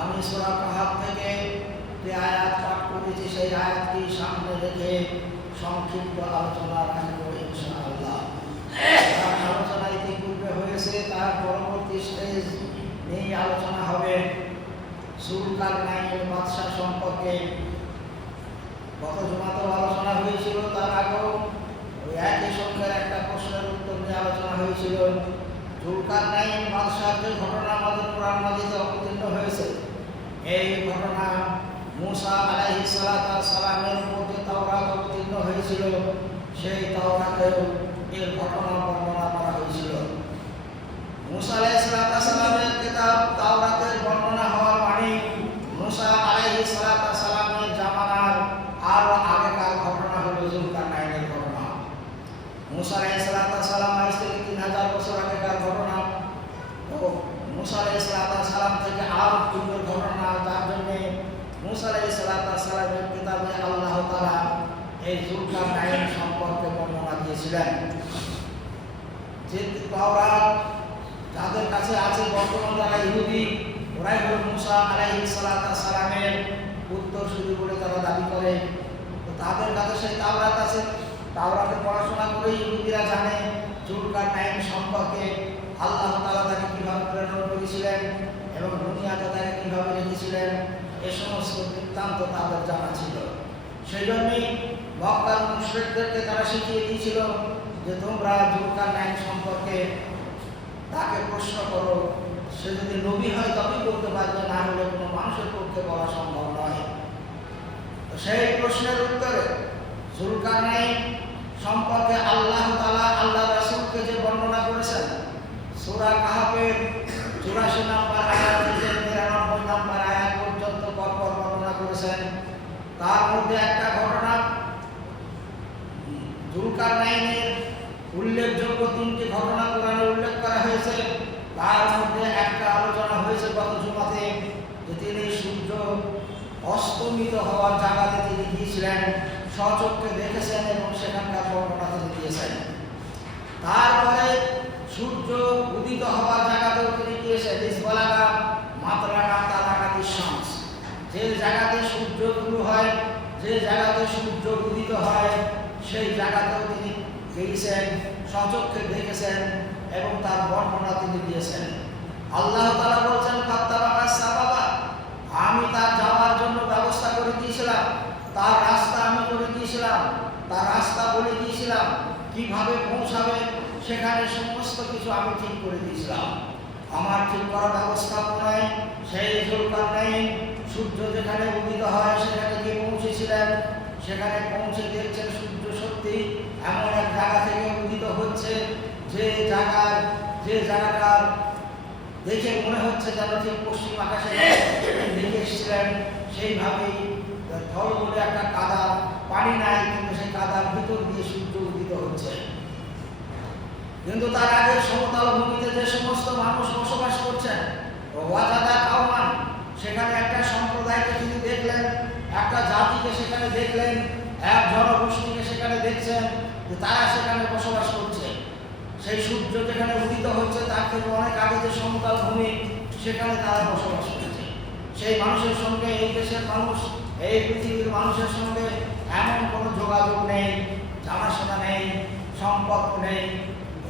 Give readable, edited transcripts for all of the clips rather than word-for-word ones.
আমি সূরা কাহাফ থেকে যে আয়াত পাঠ করেছি সেই আয়াতটি সামনে রেখে সংক্ষিপ্ত আলোচনা রাখবো ইনশাআল্লাহ। আলোচনা ইতিপূর্বে হয়েছে, তার পরবর্তী স্টেজ নিয়ে আলোচনা হবে যুলকারনাইনের বাদশা সম্পর্কে। গত জুমাতেও আলোচনা হয়েছিল, তার আগেও ওই একই সংখ্যার একটা প্রশ্নের উত্তর নিয়ে আলোচনা হয়েছিল। যুলকারনাইন বাদশার যে ঘটনা আমাদের কোরআন মাজিদে অবতীর্ণ হয়েছে, এই ঘটনা মুসা আলাইহিস সালামের উপর যে তাওরাত অবতীর্ণ হয়েছিল, সেই তাওরাতেও এর ঘটনা বর্ণনা করা হয়েছিল। মুসা আলাইহিস সালামের কিতাব তাওরাতের বর্ণনা হওয়ার মানে মুসা আলাইহিস সালামের জামানার আরো আগেকার ঘটনা হলো যুলকারনাইনের ঘটনা। মুসা আলাইহিস সালাম আজ থেকে 3000 বছর আগেকার ঘটনা। তো মুসা আলাইহিস সালাম থেকে আরো পূর্বের ঘটনা, যার জন্য মুসা আলাইহিস সালামের কিতাবে আল্লাহ তাআলা এই যুলকারনাইন সম্পর্কে বর্ণনা দিয়েছিলেন। যে তাওরাত যাদের কাছে আছে বর্তমান যারা ইহুদি, ওরাই হলো মুসা আলাইহিস সালামের উত্তরসূরি বলে তারা দাবি করে। তো তাদের কাছে সেই তাওরাত আছে, তাওরাতে পড়াশোনা করে ইহুদিরা জানে যুলকারনাইন সম্পর্কে আল্লাহ তাআলা তাকে কিভাবে প্রেরণ করেছিলেন এবং দুনিয়াতে তাকে কিভাবে রেখেছিলেন, এ সমস্ত বৃত্তান্ত তাদের জানা ছিল। সেই জন্যই মক্কার মুশরিকদেরকে তারা শিখিয়ে দিয়েছিল যে তোমরা যুলকারনাইন সম্পর্কে তাকে প্রশ্ন করো, সে যদি নবী হয় তবেই করতে পারবে, না হলে কোনো মানুষের পক্ষে বলা সম্ভব নয়। তো সেই প্রশ্নের উত্তরে যুলকারনাইন সম্পর্কে আল্লাহ তাআলা আল্লাহ রাসূলকে যে বর্ণনা করেছেন, সূরা কাহাফের 84 নম্বর আয়াত থেকে 93 নম্বর আয়াত পর্যন্ত পরপর বর্ণনা করেছেন। তার মধ্যে একটা ঘটনা, যুলকারনাইনের উল্লেখযোগ্য 3টি ঘটনা কোরআনে উল্লেখ করা হয়েছে। তার মধ্যে একটা আলোচনা হয়েছে গত জুমাতে, যে তিনি সূর্য অস্তমিত হওয়ার জায়গাতে তিনি গিয়েছিলেন, স্বচক্ষে দেখেছেন এবং সেখানকার বর্ণনা তিনি দিয়েছেন। তারপরে সূর্য উদিত হওয়ার জায়গাতেও তিনি গিয়েছেন, ইসবালাগা মাতরাকা তালাকাতি শামস, যে জায়গাতে সূর্য শুরু হয়, যে জায়গাতে সূর্য উদিত হয়, সেই জায়গাতেও তিনি গিয়েছেন, স্বচক্ষে দেখেছেন এবং তার বর্ণনা তিনি দিয়েছেন। আল্লাহ তাআলা বলছেন ফাত্তাবাকা সাবাবা, আমি তার যাওয়ার জন্য ব্যবস্থা করে দিয়েছিলাম, তার রাস্তা আমি করে দিয়েছিলাম, তার রাস্তা বলে দিয়েছিলাম, কিভাবে পৌঁছাবে সেখানে সমস্ত কিছু আমি ঠিক করে দিয়েছিলাম। আমার ঠিক করা ব্যবস্থাপনায় সেই যুলকারনাইন সূর্য যেখানে উদিত হয় সেখানে গিয়ে পৌঁছেছিলেন। সেখানে পৌঁছে দেখছেন সূর্য সত্যি এমন এক জায়গা থেকে উদিত হচ্ছে, যে জায়গাটা দেখে মনে হচ্ছে যেন ঠিক পশ্চিম আকাশে দেখে এসেছিলেন। সেইভাবেই থল বলে একটা কাদা, পানি নাই কিন্তু সেই কাদার ভিতর দিয়ে সূর্য উদিত হচ্ছে। কিন্তু তার আগে সমতল ভূমিতে যে সমস্ত মানুষ বসবাস করছেন, ওয়াজাদা কাওমান, সেখানে একটা সম্প্রদায়কে তিনি দেখলেন, একটা জাতিকে সেখানে দেখলেন, এক জনগোষ্ঠীকে সেখানে দেখছেন যে তারা সেখানে বসবাস করছে। সেই সূর্য যেখানে উদিত হচ্ছে তার থেকে অনেক আগে যে সমতল ভূমি, সেখানে তারা বসবাস করছে। সেই মানুষের সঙ্গে এই দেশের মানুষ, এই পৃথিবীর মানুষের সঙ্গে এমন কোনো যোগাযোগ নেই, জানাশোনা নেই, সম্পর্ক নেই।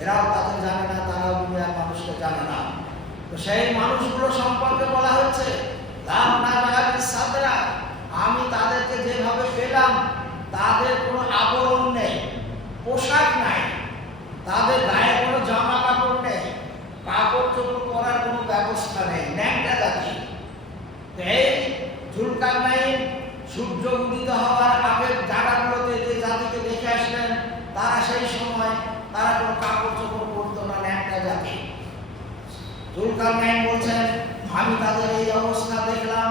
এরাও তাদের জানে না, তারাও দুনিয়ার মানুষকে জানে না। তো সেই মানুষগুলো সম্পর্কে বলা হচ্ছে সাদরা, আমি তাদেরকে যেভাবে পেলাম তাদের কোনো আবরণ নেই, পোশাক নাই, তাদের গায়ে কোনো জামা কাপড় নেই, কাপড় চোপড় পরার কোনো ব্যবস্থা নেই, ন্যাংটা জাতি। এই যুলকারনাইন সূর্য উদিত হওয়ার আগের জায়গাগুলোতে যে জাতিকে দেখে আসলেন, তারা সেই সময় তারা কোনো কাপড় চোপড় পরতো না, ন্যাংটা জাতি। যুলকারনাইন বলছেন আমি তাদের এই অবস্থা দেখলাম,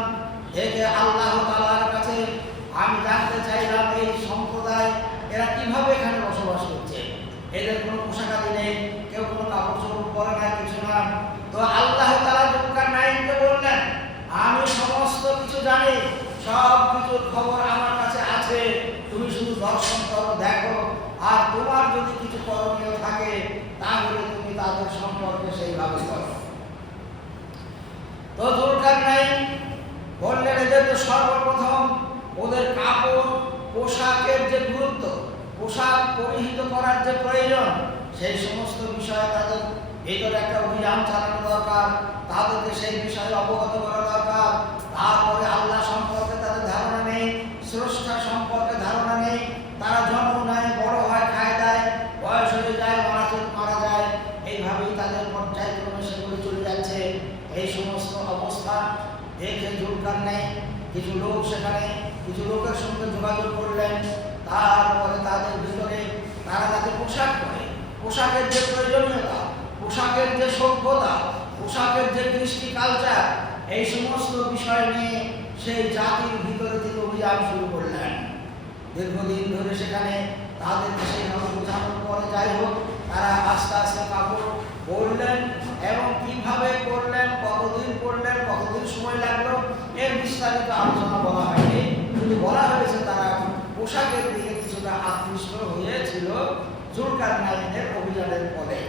দেখে আল্লাহ তাআলার কাছে আমি জানতে চাইলাম এই সম্প্রদায় এরা কিভাবে এখানে বসবাস করছে। এদের কোনো পোশাকাদি নেই, কেউ কোনো কাপড় চোপড় পরে না, কিছু না। তো আল্লাহ তাআলা যুলকারনাইনকে বললেন আমি সমস্ত কিছু জানি, সব কিছুর খবর আমার কাছে আছে, তুমি শুধু দর্শন করো, দেখো, আর তোমার যদি কিছু করণীয় থাকে তাহলে তুমি তাদের সম্পর্কে সেইভাবে করো। তো যুলকারনাইন সর্বপ্রথম ওদের কাপড় পোশাকের যে গুরুত্ব, পোশাক পরিহিত করার যে প্রয়োজন, সেই সমস্ত বিষয়ে তাদের ভিতরে একটা অভিযান চালানো দরকার, তাদেরকে সেই বিষয়ে অবগত করা দরকার। তারপরে আল্লাহ সম্পর্কে তাদের ধারণা নেই, স্রষ্টা সম্পর্কে ধারণা নেই, তারা জন্ম নেয়, বড় হয়, খায় দেয়, বয়স হয়ে যায়, মারা যায়, এইভাবেই তাদের পর্যায়ক্রমে সেগুলো চলে যাচ্ছে। এই সমস্ত অবস্থা দেখে জুলকারনাইন কিছু লোক সেখানে কিছু লোকের সঙ্গে যোগাযোগ করলেন। তারপরে তাদের ভিতরে তারা যাতে পোশাক পরে, পোশাকের যে প্রয়োজনীয়তা, পোশাকের যে সভ্যতা, পোশাকের যে কৃষ্টি কালচার, এই সমস্ত বিষয় নিয়ে সেই জাতির ভিতরে থেকে অভিযান শুরু করলেন। দীর্ঘদিন ধরে সেখানে তাদেরকে সেইভাবে বোঝানোর পরে যাই হোক তারা আস্তে আস্তে কাপড় পরলেন এবং কিভাবে করলেন, কতদিন করলেন, কতদিন সময় লাগলো, এর বিস্তারিত আলোচনা বলা হয়নি, কিন্তু বলা হয়েছে তারা পোশাকের দিকে কিছুটা আকৃষ্ট হয়েছিল জুলকারনাইনের অভিযানের ফলে।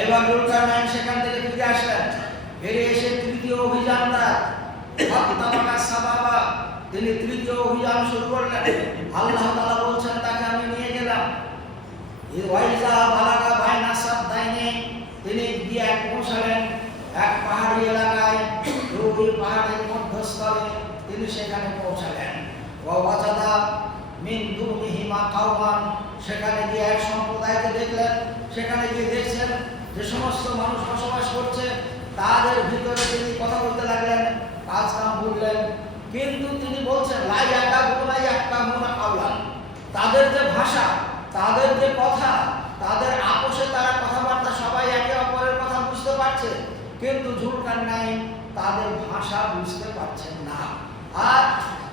এবার জুলকারনাইন সেখান থেকে ফিরে আসলেন, ফিরে এসে তৃতীয় অভিযানটা তিনি তৃতীয় অভিযান শুরু করলেন। আল্লাহ তাআলা বলছেন তাকে আমি নিয়ে গেলাম, তিনি গিয়ে পৌঁছালেন এক পাহাড়ি এলাকায়, দুই পাহাড়ের মধ্যস্থলে তিনি সেখানে পৌঁছালেন। সেখানে গিয়ে এক সম্প্রদায়কে দেখলেন, সেখানে গিয়ে দেখছেন যে সমস্ত মানুষ বসবাস করছে, তাদের ভিতরে তিনি কথা বলতে লাগলেন, কাজ কাম বললেন, কিন্তু তিনি বলছেন তাদের যে ভাষা, তাদের যে কথা, তাদের আপোষে তারা কথাবার্তা সবাই একে অপরের কথা বুঝতে পারছে, কিন্তু জুলকারনাইন তাদের ভাষা বুঝতে পারছেন না, আর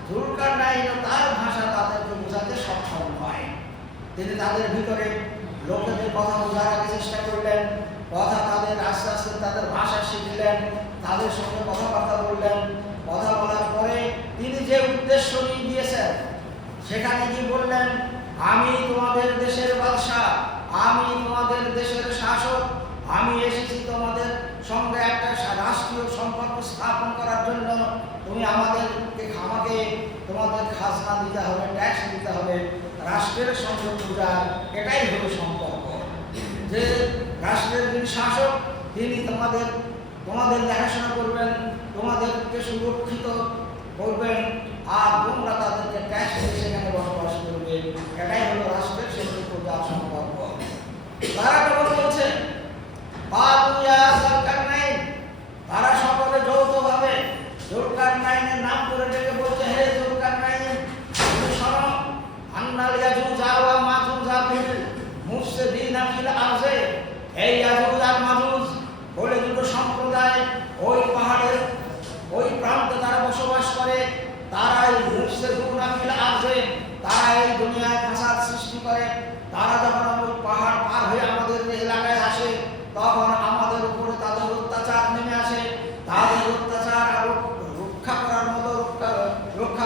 জুলকারনাইন তার ভাষা তাদেরকে বোঝাতে সক্ষম নয়। তিনি তাদের ভিতরে লোকেদের কথা বোঝার আগে চেষ্টা করলেন, কথা তাদের আস্তে আস্তে তাদের ভাষা শিখলেন, তাদের সঙ্গে কথাবার্তা বললেন। কথা বলার পরে তিনি যে উদ্দেশ্য নিয়ে দিয়েছেন সেখানে কি বললেন, আমি তোমাদের দেশের বাদশা, আমি তোমাদের দেশের শাসক, আমি এসেছি তোমাদের সঙ্গে একটা রাষ্ট্রীয় সম্পর্ক স্থাপন করার জন্য। তুমি আমাকে তোমাদের খাজনা দিতে হবে, ট্যাক্স দিতে হবে, রাষ্ট্রের সঙ্গে পূজা, এটাই হলো সম্পর্ক। যে রাষ্ট্রের যিনি শাসক তিনি তোমাদের দেখাশোনা করবেন, তোমাদেরকে সুরক্ষিত করবেন, আর তোমরা তাদেরকে ট্যাক্স দিয়ে সেখানে বসবাস করবে, এটাই হলো রাষ্ট্রের সঙ্গে পূজার সম্পর্ক। তারা কেবল বলছে তারা সকলে যৌথভাবে জুলকারনাইনের নাম করে ডেকে বলছে, হে জুলকারনাইন, তুমি শোনো, আন্নাল ইয়াজুজা ওয়া মাজুজা বিল মুফসিদিনা ফিল আরযে। এই ইয়াজুজ আর মাজুজ বলে দুটো সম্প্রদায় ওই পাহাড়ের ওই প্রান্তে তারা বসবাস করে, তারা এই মুফসিদিনা ফিল আরযে, তারা এই দুনিয়ায় ফাসাদ সৃষ্টি করে। তারা যখন ওই পাহাড় পার হয়ে আমাদের এলাকায় আসে তখন আমাদের উপরে তাদের অত্যাচার নেমে আসে। তাদের অত্যাচার রক্ষা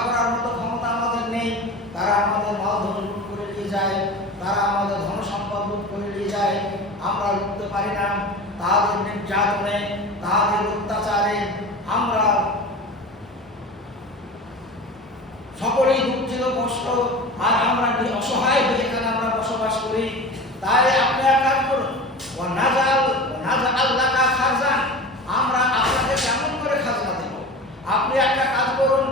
করার মতো ক্ষমতা আমাদের নেই। তারা আমাদের মালধন লুট করে নিয়ে যায়, তারা আমাদের ধন সম্পদ লুট করে নিয়ে যায়, আমরা লুটতে পারি না। তাদের নির্যাতনে, তাদের অত্যাচারে আমরা সকলেই দুঃখিত, কষ্ট, আর আমরা অসহায় হয়ে এখানে আমরা বসবাস করি। তাই আপনি এক কাজ করুন, আমরা আপনাকে কেমন করে খাজনা দেব, আপনি একটা কাজ করুন,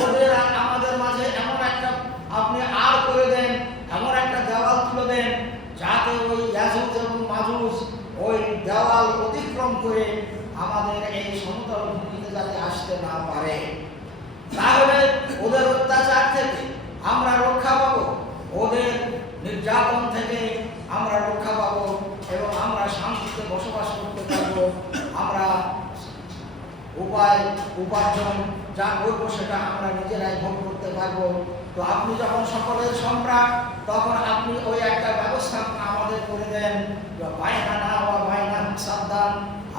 ওদের আর আমাদের মাঝে এমন একটা আপনি আর করে দেন, এমন একটা দেওয়াল তুলে দেন যাতে ওই ইয়াজুজ এবং মাজুজ ওই দেওয়াল অতিক্রম করে আমাদের এই সমতল ভূমিতে যাতে আসতে না পারে। তাহলে ওদের অত্যাচার থেকে আমরা রক্ষা পাবো, ওদের নির্যাতন থেকে আমরা রক্ষা পাবো এবং আমরা শান্তিতে বসবাস করতে পারবো। আমরা উপার্জন যা করবো সেটা আমরা নিজেরাই ভোগ করতে পারবো। তো আপনি যখন সকলের সম্রাট, তখন আপনি ওই একটা ব্যবস্থা আমাদের করে দেন,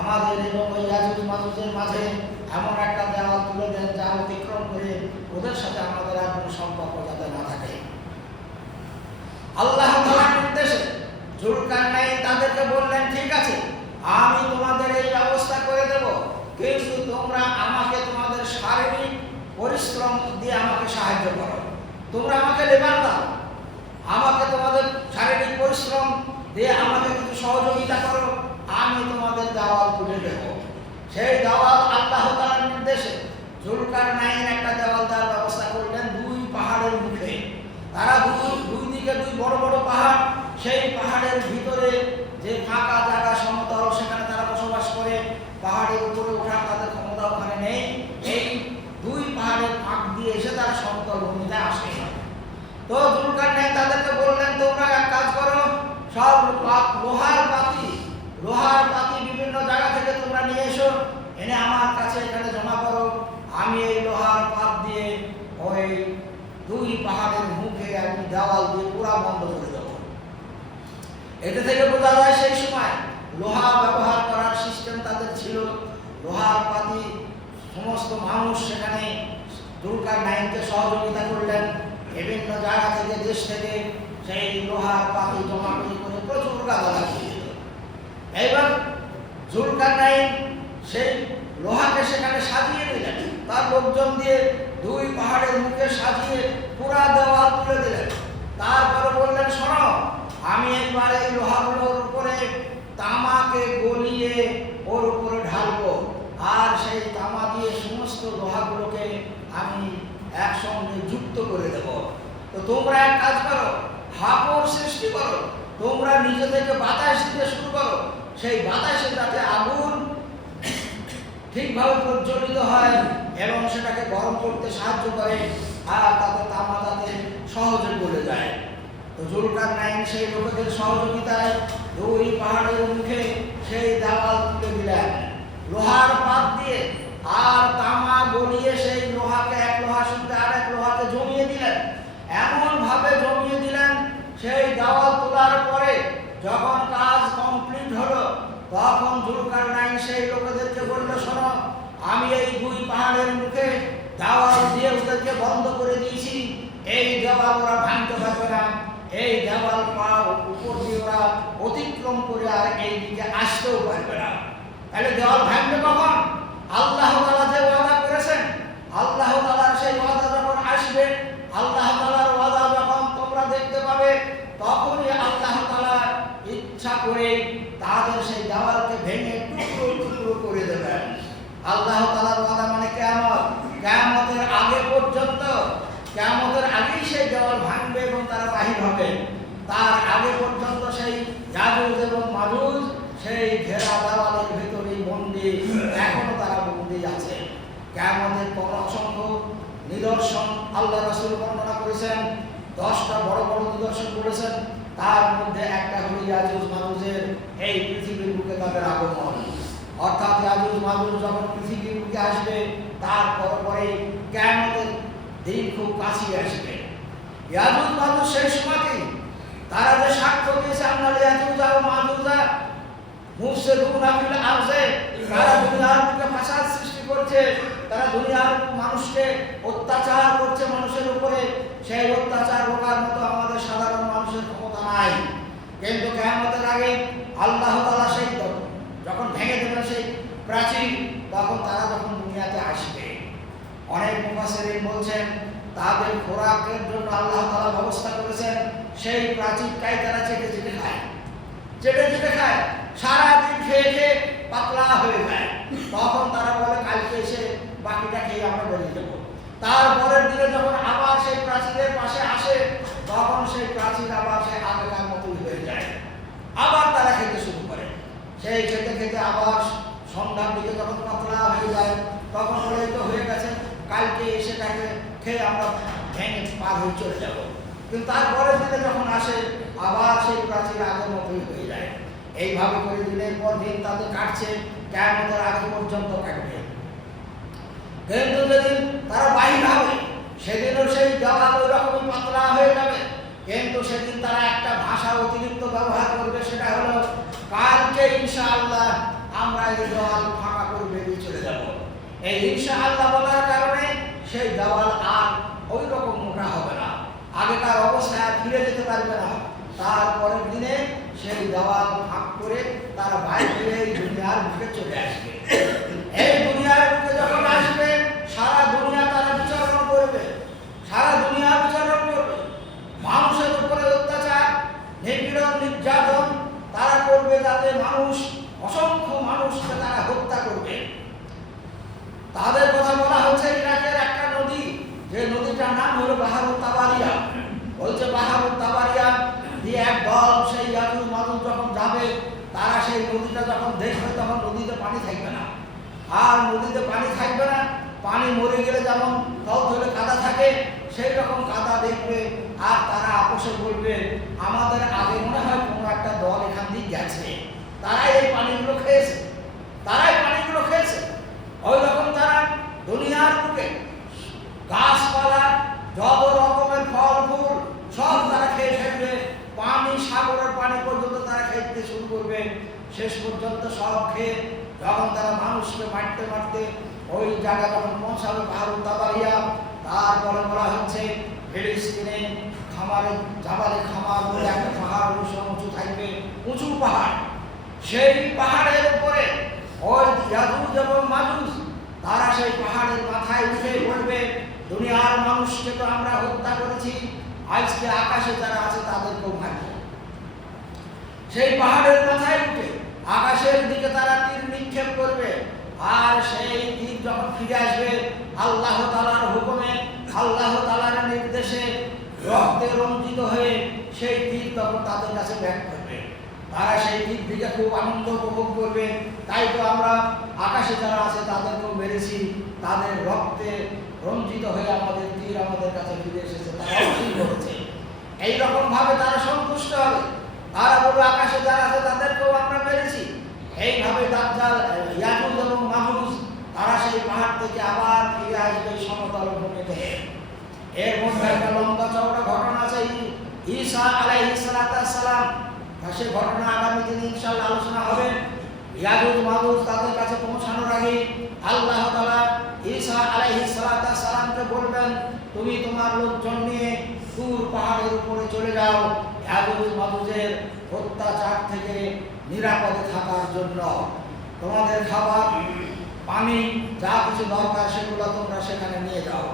আমাদের এবং ওই ইয়াজুজ মাজুজের মাঝে এমন একটা দেওয়াল তুলে দেন যা অতিক্রম করে ওদের সাথে আমাদের আর কোনো সম্পর্ক যাতে না থাকে। আল্লাহ তাআলার নির্দেশে জুলকারনাইন তাদেরকে বললেন, ঠিক আছে, আমি তোমাদের এই ব্যবস্থা করে দেব। পরিশ্রম দিয়ে আমাকে সাহায্য করো, তোমরা আমাকে লেবার দাও, আমাকে তোমাদের শারীরিক পরিশ্রম দিয়ে আমাকে কিছু সহযোগিতা করো, আমি তোমাদের দেওয়াল তুলে দেব। সেই দেওয়াল আল্লাহ তাআলার নির্দেশে জুলকারনাইন একটা দেওয়াল দেওয়ার ব্যবস্থা করলেন দুই পাহাড়ের মুখে। তারা দুই দিকে দুই বড় বড় পাহাড়, সেই পাহাড়ের ভিতরে যে ফাঁকা জায়গা সমতল সেখানে তারা বসবাস করে, পাহাড়ের উপরে ওঠার তাদের ক্ষমতা ওখানে নেই। এই দুই পাহাড়ের ফাঁক দিয়ে এসে তারা সমতল ভূমিতে আসে। তো জুলকারনাইন তাদেরকে বললেন, তোমরা এক কাজ করো, সব লোহার পাতি বিভিন্ন জায়গা থেকে তোমরা নিয়ে এসো, এনে আমার কাছে এখানে জমা করো। আমি এই লোহার পাত দিয়ে ওই দুই পাহাড়ের মুখে আমি দেওয়াল দিয়ে পুরা বন্ধ করে দেব। এতে থেকে বোঝা যায় সেই সময় লোহা ব্যবহার করার সিস্টেম তাদের ছিল। লোহার পাতি সমস্ত মানুষ সেখানে জুলকারনাইনকে সহযোগিতা করলেন। বিভিন্ন জায়গা থেকে দেশ থেকে সেই লোহার পাতি জমা করে প্রচুর গাদা লাগিয়ে দিল। এইবার জুলকারনাইন সেই লোহাকে সেখানে সাজিয়ে দিলেন, তার লোকজন দিয়ে দুই পাহাড়ের মুখে সাজিয়ে পুরা দেওয়াল তুলে দিলেন। তারপরে বললেন, শোনো, আমি একবার এই লোহাগুলোর উপরে তামাকে গলিয়ে ওর উপরে ঢালবো, আর সেই তামা দিয়ে সমস্ত লোহাগুলোকে আমি একসঙ্গে যুক্ত করে দেব। তো তোমরা এক কাজ করো, হাঁপড় সৃষ্টি করো, তোমরা নিজে থেকে বাতাস দিতে শুরু করো, সেই বাতাসে যাতে আগুন ঠিকভাবে প্রজ্বলিত হয় এবং সেটাকে গরম করতে সাহায্য করে, আর তাতে তামা যাতে সহজে গলে যায়। তো জুলকারনাইন সেই লোকেদের সহযোগিতায় দুই পাহাড়ের মুখে সেই দেওয়াল তুলে দিলেন লোহার পাত দিয়ে, আর তামা গলিয়ে সেই লোহাকে এক লোহার সঙ্গে আর এক লোহাকে জমিয়ে দিলেন। এমন ভাবে জমিয়ে দিলেন, সেই দেওয়াল তোলার পরে যখন কাজ কমপ্লিট হলো, তখন জুলকারনাইন সেই লোকেদেরকে বলল, শোনো, আমি এই দুই পাহাড়ের মুখে দেওয়াল দিয়ে ওদেরকে বন্ধ করে দিয়েছি, এই দেওয়াল ওরা ভাঙতে পারবে না, এই দেওয়াল উপর দিয়ে ওরা অতিক্রম করে আর এই দিকে আসতেও পারবে না। তাহলে দেওয়াল ভাঙবে কখন? আল্লাহ তাআলা যে ওয়াদা করেছেন, আল্লাহ তাআলার সেই ওয়াদা যখন আসবে, আল্লাহ তাআলার ওয়াদা যখন তোমরা দেখতে পাবে, তখনই আল্লাহ তাআলা ইচ্ছা করে তাদের সেই দেওয়ালকে ভেঙে টুকরো টুকরো করে দেবেন। আল্লাহ তাআলার ওয়াদা মানে কিয়ামত, কিয়ামতের আগে পর্যন্ত, কিয়ামতের আগেই সেই দেওয়াল ভাঙবে এবং তারা বাহির হবে। তার আগে পর্যন্ত সেই ইয়াজুজ এবং মাজুজ সেই ঘেরা দেওয়ালের ভিতরেই বন্দী, এখনো তারা বন্দী আছে। কিয়ামতের পর অসংখ্য নিদর্শন আল্লাহ রাসূল বর্ণনা করেছেন, 10টা বড় বড় নিদর্শন বলেছেন। তার মধ্যে একটা হলো ইয়াজুজ মাজুজের এই পৃথিবীর বুকে তাদের আগমন, অর্থাৎ ইয়াজুজ মাজুজ যখন পৃথিবীর বুকে আসবে, তার পরে কিয়ামতের দিন খুব কাছে আসবে। ইয়াজুজ মাজুজ সেই সময়তেই তারা যে সাক্ষ্য দিয়েছে, আমরা ইয়াজুজ আর মাজুজা মুফসিদুনা ফিল আরযে, তারা দুনিয়ার বুকে ফাসাদ সৃষ্টি করছে, তারা দুনিয়ার মানুষকে অত্যাচার করছে মানুষের উপরে। সেই অত্যাচার রোখার মতো আমাদের সাধারণ মানুষের ক্ষমতা নাই। কিন্তু কিয়ামতের আগে আল্লাহ তাআলা সেই যখন ভেঙে দেবেন সেই প্রাচীর, তখন তারা যখন দুনিয়াতে আসবে, অনেক মুফাসসিরিন বলছেন তাদের খোরাকের জন্য আল্লাহ তাআলা ব্যবস্থা করেছেন সেই প্রাচীরটাই তারা চেটে চেটে খায়, চেটে চেটে খায়, সারাদিন খেয়ে খেয়ে পাতলা হয়ে যায়। তখন তারা বলে, কালকে এসে বাকিটা খেয়ে আমরা বেরিয়ে যাবো। তারপরের দিনে যখন আবার সেই প্রাচীরের পাশে আসে, তখন সেই প্রাচীর আবার সেই আগেকার মতোই হয়ে যায়, আবার তারা খেতে শুরু করে। সেই খেতে খেতে আবার সন্ধ্যার দিকে যখন পাতলা হয়ে যায়, তখন বলে তো হয়ে গেছে, কালকে এসে তাকে খেয়ে আমরা ভেঙে পার হয়ে চলে যাব। কিন্তু তারপরের দিনে যখন আসে, আবার সেই প্রাচীর আগের মতোই হয়ে যায়। এইভাবে করে দিনের পর দিন তাদের কাটছে, কিয়ামতের আগে পর্যন্ত কাটবে। কিন্তু যেদিন তারা বাহির হবে, সেদিনও সেই দেওয়াল ওই রকমই পাতলা হয়ে যাবে। কিন্তু সেদিন তারা একটা ভাষা অতিরিক্ত ব্যবহার করবে, সেটা হলো, কালকে ইনশাআল্লাহ আমরা এই দেওয়াল ফাঁকা করে বেরিয়ে চলে যাব। এই ইনশাআল্লাহ বলার কারণে সেই দেওয়াল আর ওই রকম মোটা হবে না, আগেকার অবস্থায় আর ফিরে যেতে পারবে না। তারপরের দিনে সেই দেওয়াল ফাঁক করে তারা বাইরে এই দুনিয়ার বুকে চলে আসবে। এই দুনিয়ার বুকে যখন আসবে, সারা দুনিয়া তারা বিচরণ আর নদীতে পানি থাকবে না, পানি মরে গেলে যেমন থলথলে কাদা থাকে সেই রকম কাদা দেখবে। আর তারা আপোষে বলবে আমাদের আগে মনে হয় কোনো একটা দল এখান দিয়ে গেছে, তারাই এই পানিগুলো খেয়েছে, তারাই পানিগুলো খেয়েছে। ওই রকম তারা দুনিয়ার বুকে গাছপালা যত রকমের ফল ফুল সব তারা খেয়ে ফেলবে, পানি সাগরের পানি পর্যন্ত তারা খেতে শুরু করবে। শেষ পর্যন্ত সব খেয়ে যখন তারা মানুষকে মারতে মারতে ওই জায়গা যখন পৌঁছাবে পাহাড় তাবারিয়া, তারপরে বলা হচ্ছে ফিলিস্তিনে খামারে জাবালে খামার বলে একটা পাহাড় উঁচু থাকবে, উঁচু পাহাড়। সেই পাহাড়ের উপরে ওই ইয়াজুজ এবং মাজুজ তারা সেই পাহাড়ের মাথায় উঠে বলবে দুনিয়ার মানুষকে তো আমরা হত্যা করেছি, আজকে আকাশে যারা আছে তাদেরকেও মারব। সেই পাহাড়ের মাথায় উঠে আকাশের দিকে তারা তীর নিক্ষেপ করবে, আর সেই তীর যখন ফিরে আসবে আল্লাহ তাআলার হুকুমে, আল্লাহ তাআলার নির্দেশে রক্তে রঞ্জিত হয়ে সেই তীর তখন তাদের কাছে ব্যাক করবে। তারা সেই তীর দিকে খুব আনন্দ উপভোগ করবে। তাই তো আমরা আকাশে যারা আছে তাদেরকেও মেরেছি, তাদের রক্তে রঞ্জিত হয়ে আমাদের তীর আমাদের কাছে ফিরে এসেছে, তারা অসীম করেছে। এইরকম ভাবে তারা সন্তুষ্ট হবে। তারা বলবে আকাশে যারা আছে তাদেরকেও আমরা মেরেছি। এইভাবে দাজ্জাল ইয়াজুজ এবং মাজুজ তারা সেই পাহাড় থেকে আবার ফিরে আসবে সমতল ভূমিতে। এর মধ্যে একটা লম্বা চওড়া ঘটনা আছে, ঈসা আলাইহিস সালাম। সেই ঘটনা আগামী দিনে ইনশাআল্লাহ আলোচনা হবে। ইয়াজুজ মাজুজ তাদের কাছে পৌঁছানোর আগে আল্লাহ তাআলা ঈসা আলাইহিস সালামকে বলবেন তুমি তোমার লোকজন নিয়ে তুর পাহাড়ের উপরে চলে যাও ইয়াজুজ মাজুজের অত্যাচার থেকে নিরাপদে থাকার জন্য। তোমাদের খাবার পানি যা কিছু দরকার সেগুলো তোমরা সেখানে নিয়ে যাও।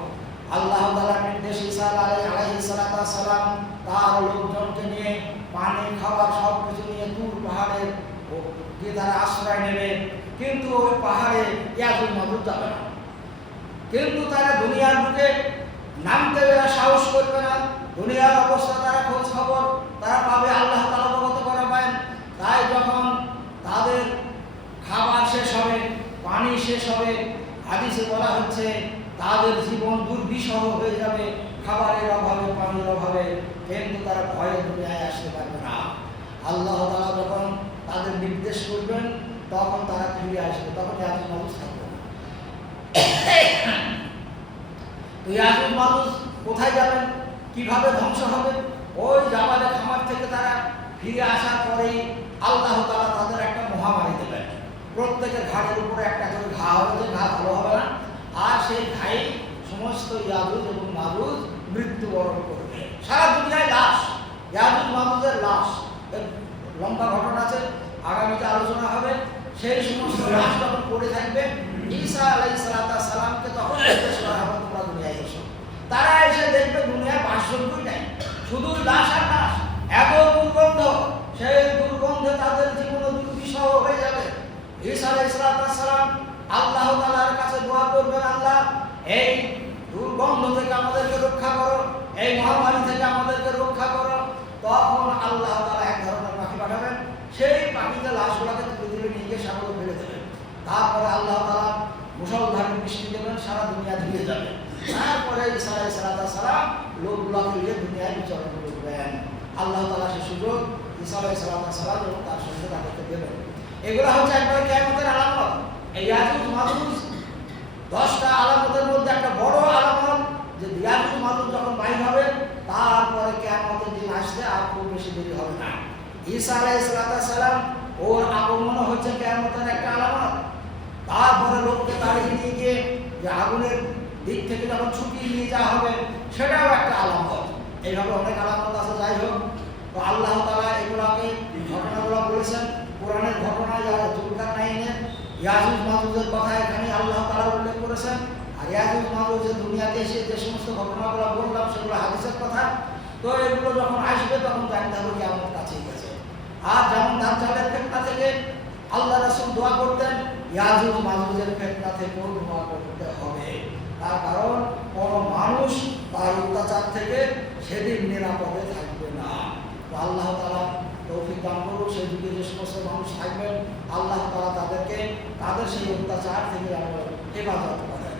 আল্লাহ তাআলার নির্দেশ ঈসা আলাইহিস সালাম তার লোকজনকে নিয়ে পানি খাবার সব কিছু নিয়ে তুর পাহাড়ে গিয়ে তারা আশ্রয় নেবে। কিন্তু ওই পাহাড়ে ইয়াজুজ মাজুজ যাবে না, কিন্তু তারা দুনিয়ার বুকে নামতে বেলা সাহস করবে না। দুনিয়ার অবস্থা তারা খোঁজ খবর তারা পাবে, আল্লাহ তাআলা অবগত করাবেন। তাই যখন তাদের খাবার শেষ হবে, পানি শেষ হবে, হাদিসে বলা হচ্ছে তাদের জীবন দুর্বিষহ হয়ে যাবে খাবারের অভাবে, পানির অভাবে, কিন্তু তারা ভয়ে দুনিয়ায় আসতে পারবে না। আল্লাহ তাআলা যখন তাদের নির্দেশ করবেন তখন তারা ফিরে আসবে, তখন ইয়াজুজ মাজুজ থাকবে। তো ইয়াজুজ মাজুজ কোথায় যাবেন, কিভাবে ধ্বংস হবে? ওই জাবালে খামার থেকে তারা ফিরে আসার পরেই আল্লাহ তাআলা তাদের একটা মহামারী দেবেন। প্রত্যেকের ঘাড়ের উপরে একটা করে ঘা হবে, যে ঘা ভালো হবে না, আর সেই ঘাই সমস্ত ইয়াজুজ এবং মাজুজ মৃত্যুবরণ করবে। সারা দুনিয়ায় লাশ, ইয়াজুজ মাজুজের লাশ। লম্বা ঘটনা আছে, আগামীতে আলোচনা হবে। সেই সমস্ত লাশ যখন পড়ে থাকবে ঈসা আলাইহিস সালামকে তখন নির্দেশ করা হবে তোমরা দুনিয়ায় এসো। তারা এসে দেখবে দুনিয়ায় বাসযোগ্যই নাই, শুধু লাশ আর লাশ, এত দুর্গন্ধ। সেই দুর্গন্ধে তাদের জীবন দুর্বিষহ হয়ে যাবে। ঈসা আলাইহিস সালাম আল্লাহ তাআলার কাছে দোয়া করবেন, আল্লাহ এই দুর্গন্ধ থেকে আমাদেরকে রক্ষা করো, এই মহামারী থেকে আমাদেরকে রক্ষা করো। তখন আল্লাহ তাআলা এক ধরনের পাখি পাঠাবেন, সেই পাখিতে লাশগুলোকে তুলে তুলে নিয়ে গিয়ে সাগরে ফেলে দেবেন। তারপরে আল্লাহ তাআলা মুষলধারে বৃষ্টি দেবেন, সারা দুনিয়া ধুয়ে যাবে। তারপরে ঈসা আলাইহিস সালাম লোকগুলোকে নিয়ে দুনিয়ায় বিচরণ করবেন। আল্লাহ তাআলা সে সুযোগ ঈসা আলাইহিস সালাম এবং তার সঙ্গে তাদেরকে দেবেন। এগুলো হচ্ছে একবার কিয়ামতের আলামত। এই ইয়াজুজ মাজুজ 10টা আলামতের মধ্যে একটা বড় আলামত, যে ইয়াজুজ মাজুজ যখন বাইর হবে তারপরে কিয়ামতের দিন আসতে আর খুব বেশি দেরি হবে না। ঈসা আলাইহিস সালাম ওর আগমন হচ্ছে কিয়ামতের একটা আলামত। তারপরে লোককে তাড়িয়ে নিয়ে গিয়ে যে আগুনের দিক থেকে যখন ছুটিয়ে নিয়ে যাওয়া হবে সেটাও একটা আলামত। এইভাবে অনেক আলামত আছে। যাই হোক, তো আল্লাহ তাআলা এগুলোকে ঘটনাগুলো বলেছেন। কোরআনের ঘটনায় জুলকারনাইনের ইয়াজুজ মাজুজের কথা এখানে আল্লাহ তাআলা উল্লেখ করেছেন। আর ইয়াজুজ মাজুজের দুনিয়াতে এসে যে সমস্ত ঘটনাগুলো বললাম সেগুলো হাদিসের কথা। তো এগুলো যখন আসবে তখন জানতে হবে কিয়ামত কাছেই গেছে। আর যেমন দাজ্জালের ফিতনা থেকে আল্লাহ রাসূল দোয়া করতেন, ইয়াজুজ মাজুজের ফিতনা থেকেও দোয়া করতে হবে। তার কারণ কোন মানুষ তার অত্যাচার থেকে সেদিন নিরাপদে থাকবে না। তো আল্লাহ তাআলা তৌফিক দান করুক। সেই যুগে যে সমস্ত মানুষ থাকবেন আল্লাহ তাআলা তাদেরকে তাদের সেই অত্যাচার থেকে আমরা হেফাজত করেন।